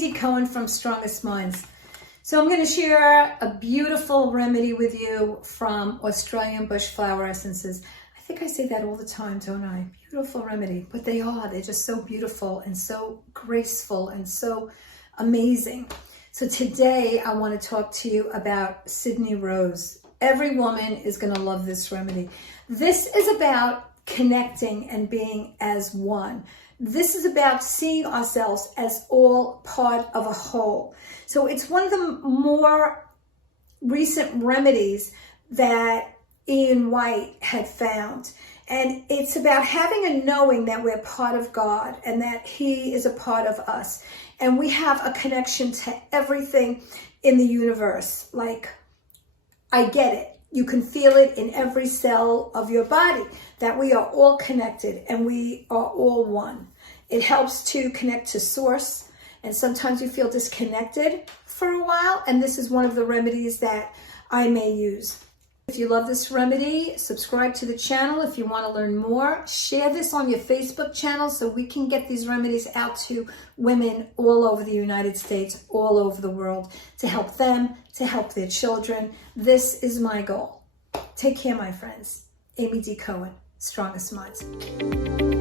D. Cohen from Strongest Minds. So I'm going to share a beautiful remedy with you from Australian bush flower essences. I think I say that all the time, don't I? Beautiful remedy, but they are. They're just so beautiful and so graceful and so amazing. So today I want to talk to you about Sydney Rose. Every woman is going to love this remedy. This is about connecting and being as one. This is about seeing ourselves as all part of a whole. So it's one of the more recent remedies that Ian White had found. And it's about having a knowing that we're part of God and that He is a part of us. And we have a connection to everything in the universe. Like, I get it. You can feel it in every cell of your body that we are all connected and we are all one. It helps to connect to source, and sometimes you feel disconnected for a while, and this is one of the remedies that I may use. If you love this remedy, subscribe to the channel. If you want to learn more, share this on your Facebook channel so we can get these remedies out to women all over the United States, all over the world, to help them, to help their children. This is my goal. Take care, my friends. Amy D. Cohen, Strongest Minds.